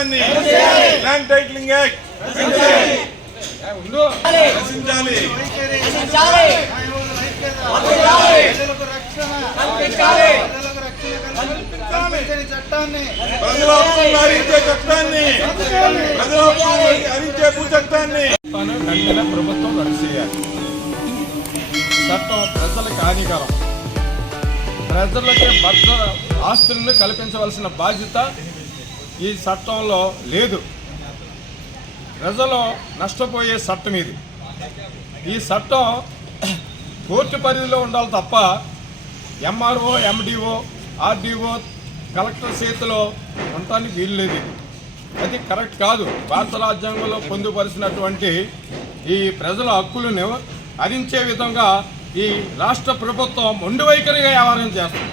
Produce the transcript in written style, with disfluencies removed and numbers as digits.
చట్టాన్ని land titling act రచించాలి. ప్రజల హక్కులను హరించే చట్టాన్ని హరించే భూ చట్టాన్ని వెంటనే ప్రభుత్వం రద్దు చేయాలి. చట్టం ప్రజలకు హానికరం. ప్రజలకి భద్ర ఆస్తులను కల్పించవలసిన బాధ్యత ఈ చట్టంలో లేదు. ప్రజలు నష్టపోయే చట్టం ఇది. ఈ చట్టం కోర్టు పరిధిలో ఉండాలి తప్ప ఎంఆర్ఓ, ఎండిఓ, ఆర్డీఓ, కలెక్టర్ చేతిలో ఉండటానికి వీలు లేదు. అది కరెక్ట్ కాదు. భారత రాజ్యాంగంలో పొందుపరిచినటువంటి ఈ ప్రజల హక్కులను హరించే విధంగా ఈ రాష్ట్ర ప్రభుత్వం మొండి వైఖరిగా వ్యవహారం చేస్తుంది.